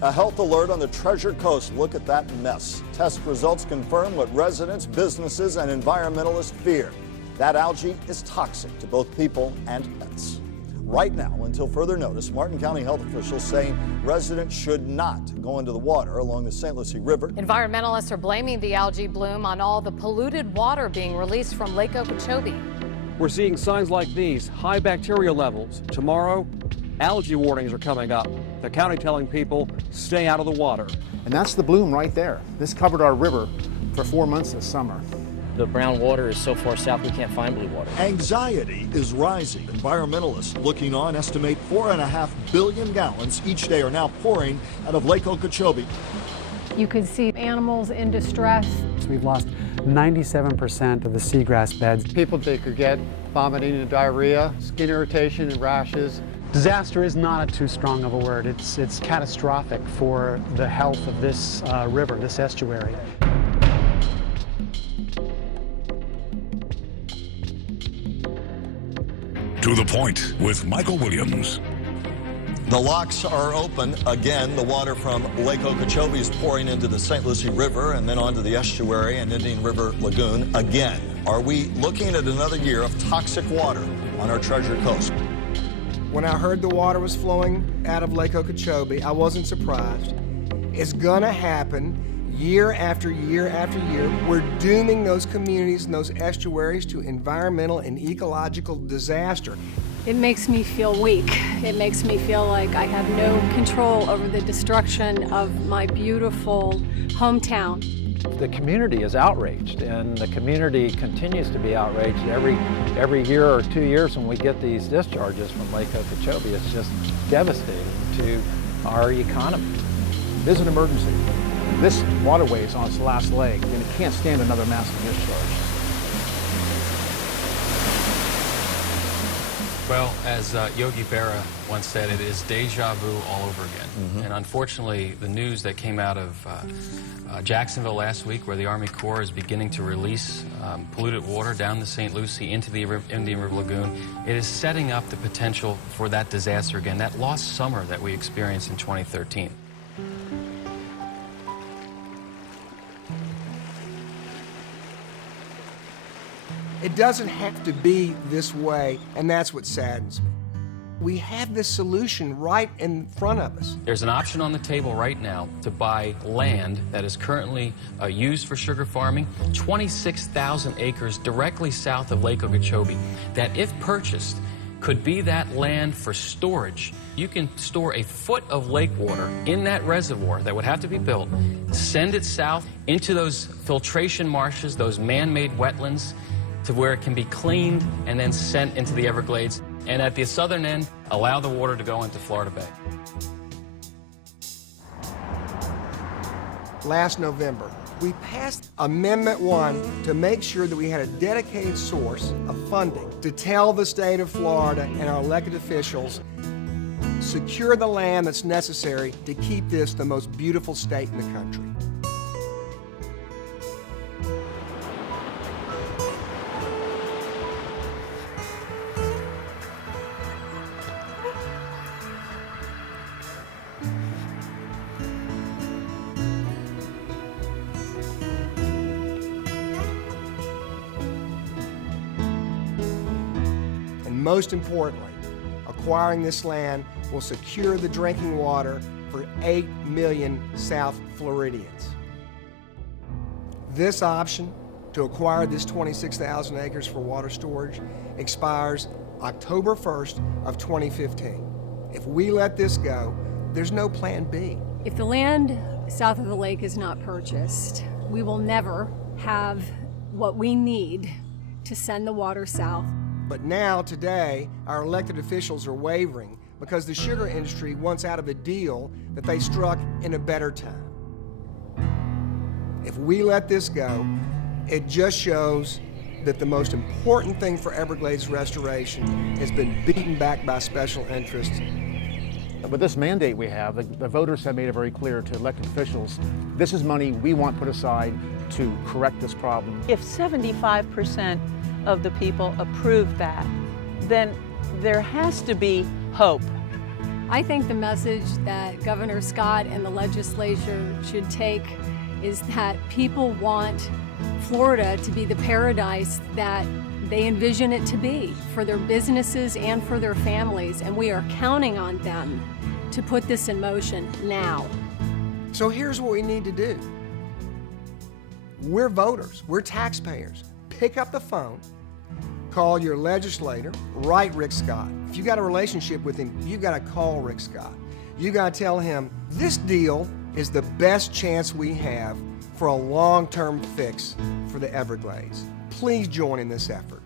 A health alert on the Treasure Coast. Look at that mess. Test results confirm what residents, businesses, and environmentalists fear. That algae is toxic to both people and pets. Right now, until further notice, Martin County health officials saying residents should not go into the water along the St. Lucie River. Environmentalists are blaming the algae bloom on all the polluted water being released from Lake Okeechobee. We're seeing signs like these, high bacteria levels. Tomorrow, algae warnings are coming up. The county telling people, stay out of the water. And that's the bloom right there. This covered our river for 4 months this summer. The brown water is so far south we can't find blue water. Anxiety is rising. Environmentalists looking on estimate 4.5 billion gallons each day are now pouring out of Lake Okeechobee. You could see animals in distress. We've lost 97% of the seagrass beds. People, they could get vomiting and diarrhea, skin irritation and rashes. Disaster is not too strong of a word. It's catastrophic for the health of this river, this estuary. To the Point with Michael Williams. The locks are open again. The water from Lake Okeechobee is pouring into the St. Lucie River and then onto the estuary and Indian River Lagoon again. Are we looking at another year of toxic water on our Treasure Coast? When I heard the water was flowing out of Lake Okeechobee, I wasn't surprised. It's gonna happen year after year after year. We're dooming those communities and those estuaries to environmental and ecological disaster. It makes me feel weak. It makes me feel like I have no control over the destruction of my beautiful hometown. The community is outraged, and the community continues to be outraged every year or 2 years when we get these discharges from Lake Okeechobee. It's just devastating to our economy. It is an emergency. This waterway is on its last leg, and it can't stand another massive discharge. Well, as Yogi Berra once said, it is deja vu all over again. And unfortunately, the news that came out of Jacksonville last week, where the Army Corps is beginning to release polluted water down the St. Lucie into the Indian River Lagoon, it is setting up the potential for that disaster again, that lost summer that we experienced in 2013. It doesn't have to be this way, and that's what saddens me. We have this solution right in front of us. There's an option on the table right now to buy land that is currently used for sugar farming, 26,000 acres directly south of Lake Okeechobee, that if purchased, could be that land for storage. You can store a foot of lake water in that reservoir that would have to be built, send it south into those filtration marshes, those man-made wetlands, to where it can be cleaned and then sent into the Everglades. And at the southern end, allow the water to go into Florida Bay. Last November, we passed Amendment 1 to make sure that we had a dedicated source of funding to tell the state of Florida and our elected officials, secure the land that's necessary to keep this the most beautiful state in the country. Most importantly, acquiring this land will secure the drinking water for 8 million South Floridians. This option to acquire this 26,000 acres for water storage expires October 1st of 2015. If we let this go, there's no plan B. If the land south of the lake is not purchased, we will never have what we need to send the water south. But now, today, our elected officials are wavering because the sugar industry wants out of a deal that they struck in a better time. If we let this go, it just shows that the most important thing for Everglades restoration has been beaten back by special interests. With this mandate we have, the voters have made it very clear to elected officials, this is money we want put aside to correct this problem. If 75% of the people approve that, then there has to be hope I think the message that Governor Scott and the legislature should take is that people want Florida to be the paradise that they envision it to be for their businesses and for their families, and we are counting on them to put this in motion now. So here's what we need to do. We're voters, we're taxpayers. Pick up the phone, call your legislator, write Rick Scott. If you got a relationship with him, you got to call Rick Scott. You got to tell him this deal is the best chance we have for a long-term fix for the Everglades. Please join in this effort.